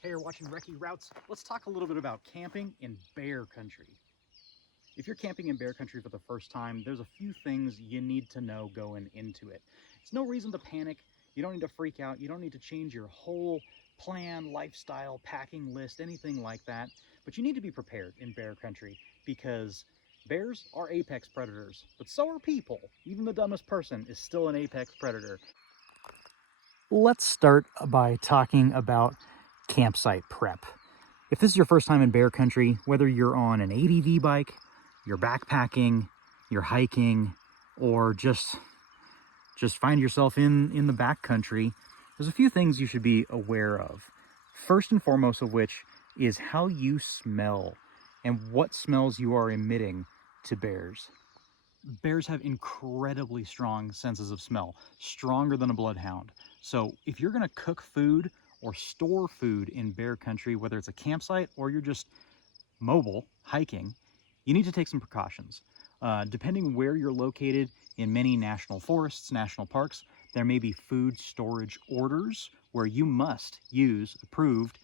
Hey, you're watching Recce Routes. Let's talk a little bit about camping in bear country. If you're camping in bear country for the first time, there's a few things you need to know going into it. It's no reason to panic. You don't need to freak out. You don't need to change your whole plan, lifestyle, packing list, anything like that. But you need to be prepared in bear country because bears are apex predators, but so are people. Even the dumbest person is still an apex predator. Let's start by talking about campsite prep. If this is your first time in bear country, whether you're on an ADV bike, you're backpacking, you're hiking, or just find yourself in the backcountry, there's a few things you should be aware of. First and foremost of which is how you smell and what smells you are emitting to bears. Bears have incredibly strong senses of smell, stronger than a bloodhound. So if you're going to cook food or store food in bear country, whether it's a campsite or you're just mobile hiking, you need to take some precautions. Depending where you're located in many national forests, national parks, there may be food storage orders where you must use approved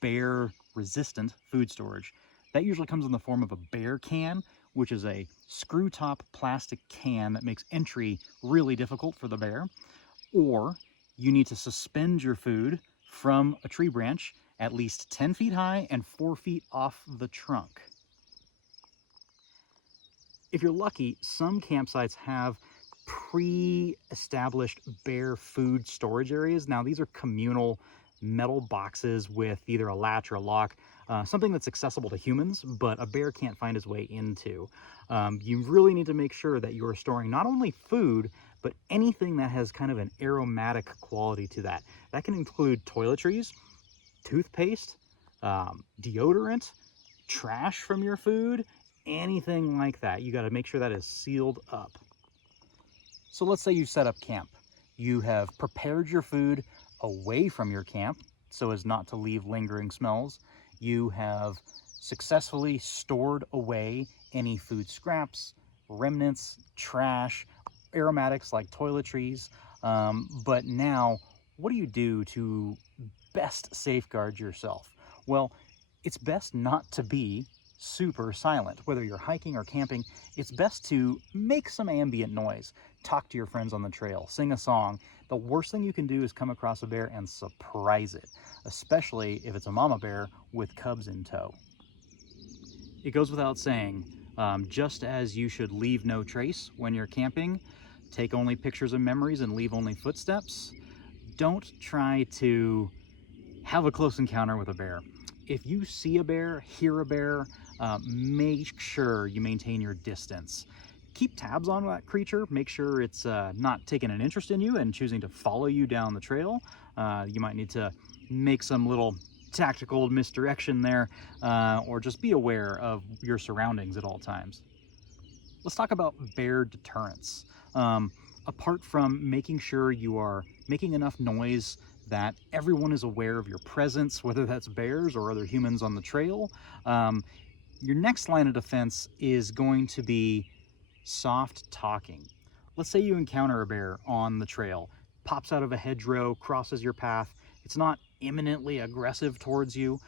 bear resistant food storage. That usually comes in the form of a bear can, which is a screw top plastic can that makes entry really difficult for the bear. Or you need to suspend your food from a tree branch at least 10 feet high and 4 feet off the trunk. If you're lucky, some campsites have pre-established bear food storage areas. Now, these are communal metal boxes with either a latch or a lock, something that's accessible to humans, but a bear can't find his way into. You really need to make sure that you're storing not only food, but anything that has kind of an aromatic quality to that. That can include toiletries, toothpaste, deodorant, trash from your food, anything like that. You got to make sure that is sealed up. So let's say you set up camp. You have prepared your food away from your camp so as not to leave lingering smells. You have successfully stored away any food scraps, remnants, trash, aromatics like toiletries. But now, what do you do to best safeguard yourself? Well, it's best not to be super silent. Whether you're hiking or camping, it's best to make some ambient noise. Talk to your friends on the trail, sing a song. The worst thing you can do is come across a bear and surprise it, especially if it's a mama bear with cubs in tow. It goes without saying, just as you should leave no trace when you're camping, take only pictures and memories and leave only footsteps, don't try to have a close encounter with a bear. If you see a bear, hear a bear, make sure you maintain your distance. Keep tabs on that creature. Make sure it's not taking an interest in you and choosing to follow you down the trail. You might need to make some little tactical misdirection there, or just be aware of your surroundings at all times. Let's talk about bear deterrence. Apart from making sure you are making enough noise that everyone is aware of your presence, whether that's bears or other humans on the trail, your next line of defense is going to be soft talking. Let's say you encounter a bear on the trail, pops out of a hedgerow, crosses your path. It's not imminently aggressive towards you.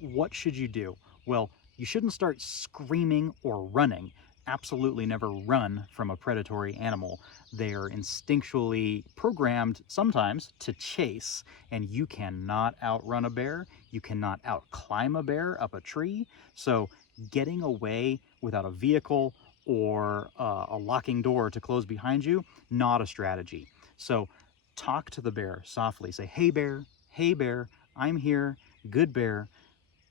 What should you do? Well, you shouldn't start screaming or running. Absolutely never run from a predatory animal. They are instinctually programmed sometimes to chase, and you cannot outrun a bear. You cannot outclimb a bear up a tree. So getting away without a vehicle or a locking door to close behind you, not a strategy. So talk to the bear softly. Say, hey bear, I'm here, good bear.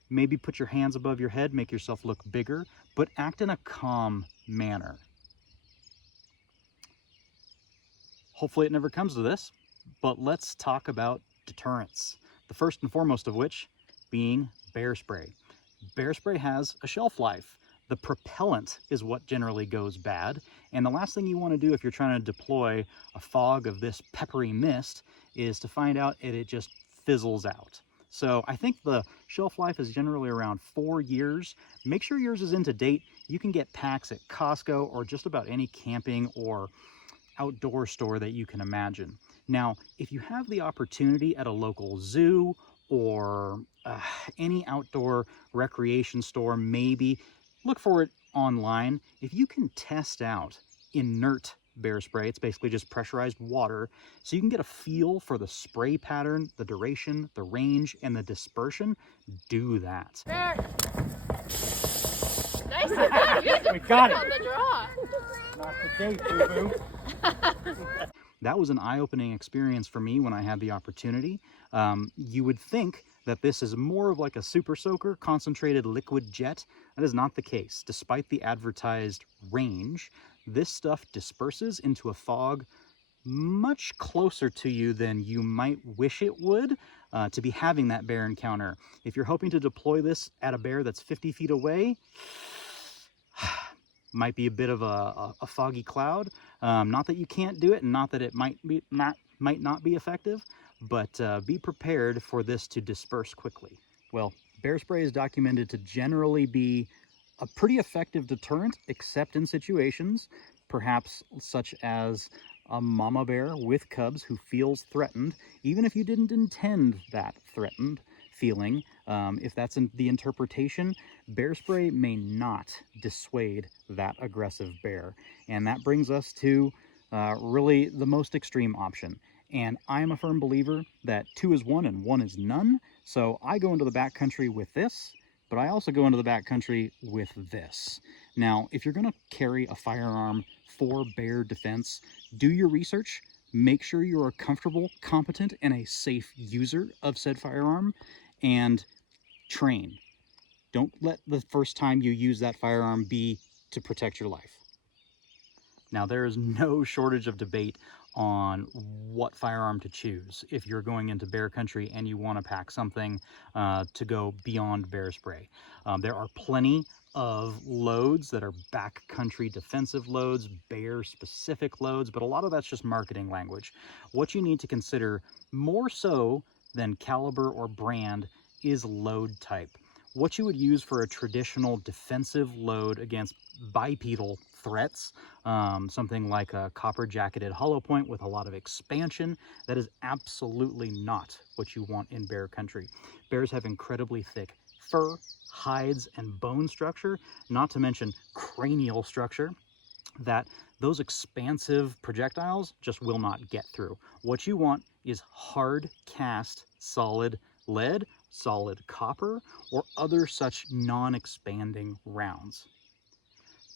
Maybe put your hands above your head, make yourself look bigger, but act in a calm manner. Hopefully it never comes to this, but let's talk about deterrence. The first and foremost of which being bear spray. Bear spray has a shelf life. The propellant is what generally goes bad. And the last thing you want to do if you're trying to deploy a fog of this peppery mist is to find out it just fizzles out. So I think the shelf life is generally around 4 years. Make sure yours is into date. You can get packs at Costco or just about any camping or outdoor store that you can imagine. Now, if you have the opportunity at a local zoo or any outdoor recreation store, maybe look for it online. If you can test out inert bear spray, it's basically just pressurized water, so you can get a feel for the spray pattern, the duration, the range, and the dispersion, do that. Bear. Nice. We got it. On the draw. Not today, boo-boo. That was an eye-opening experience for me when I had the opportunity. You would think that this is more of like a super soaker, concentrated liquid jet. That is not the case. Despite the advertised range, this stuff disperses into a fog much closer to you than you might wish it would to be having that bear encounter. If you're hoping to deploy this at a bear that's 50 feet away, might be a bit of a foggy cloud. Not that you can't do it, and not that it might not be effective, but be prepared for this to disperse quickly. Well, bear spray is documented to generally be a pretty effective deterrent, except in situations, perhaps such as a mama bear with cubs who feels threatened, even if you didn't intend that threatened feeling. If that's the interpretation, bear spray may not dissuade that aggressive bear. And that brings us to really the most extreme option. And I am a firm believer that 2 is 1 and 1 is none. So I go into the backcountry with this, but I also go into the backcountry with this. Now, if you're going to carry a firearm for bear defense, do your research. Make sure you are a comfortable, competent, and a safe user of said firearm, and train. Don't let the first time you use that firearm be to protect your life. Now, there is no shortage of debate on what firearm to choose if you're going into bear country and you want to pack something to go beyond bear spray. There are plenty of loads that are backcountry defensive loads, bear specific loads, but a lot of that's just marketing language. What you need to consider more so than caliber or brand is load type. What you would use for a traditional defensive load against bipedal threats, something like a copper-jacketed hollow point with a lot of expansion, that is absolutely not what you want in bear country. Bears have incredibly thick fur, hides, and bone structure, not to mention cranial structure, that those expansive projectiles just will not get through. What you want is hard cast solid lead, solid copper, or other such non-expanding rounds.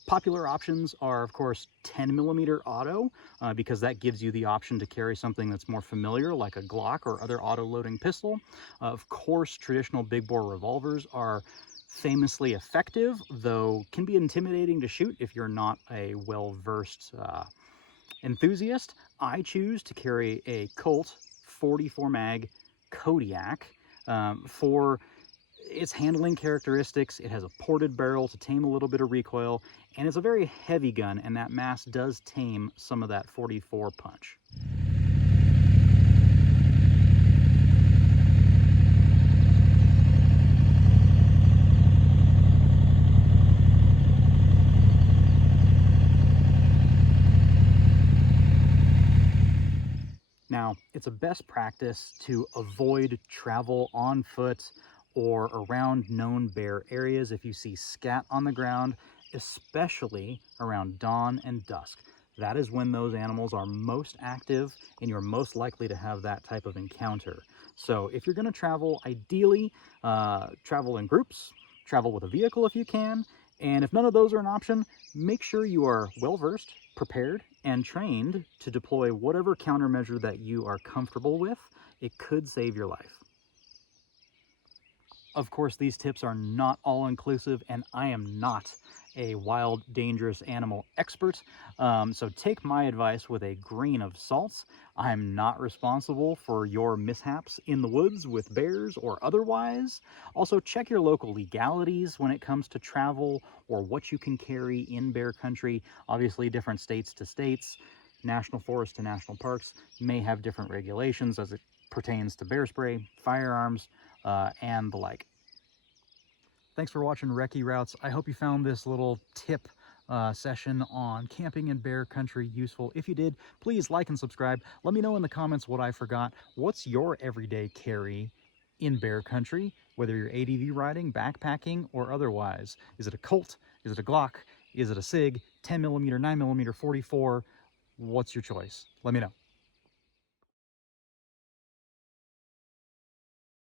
Popular options are, of course, 10mm auto, because that gives you the option to carry something that's more familiar, like a Glock or other auto-loading pistol. Of course, traditional big-bore revolvers are famously effective, though can be intimidating to shoot if you're not a well-versed enthusiast. I choose to carry a Colt 44 mag Kodiak for its handling characteristics. It has a ported barrel to tame a little bit of recoil, and it's a very heavy gun, and that mass does tame some of that 44 punch. Now, it's a best practice to avoid travel on foot or around known bear areas if you see scat on the ground, especially around dawn and dusk. That is when those animals are most active and you're most likely to have that type of encounter. So if you're going to travel, ideally travel in groups, travel with a vehicle if you can, and if none of those are an option, make sure you are well versed, prepared, and trained to deploy whatever countermeasure that you are comfortable with. It could save your life. Of course, these tips are not all-inclusive, and I am not a wild, dangerous animal expert, so take my advice with a grain of salt. I'm not responsible for your mishaps in the woods with bears or otherwise. Also, check your local legalities when it comes to travel or what you can carry in bear country. Obviously, different states to states, national forests to national parks may have different regulations as it pertains to bear spray, firearms, and the like. Thanks for watching Recce Routes. I hope you found this little tip session on camping in bear country useful. If you did, please like and subscribe. Let me know in the comments what I forgot. What's your everyday carry in bear country, whether you're ADV riding, backpacking, or otherwise. Is it a Colt? Is it a Glock? Is it a SIG? 10 millimeter, 9 millimeter, 44? What's your choice? Let me know.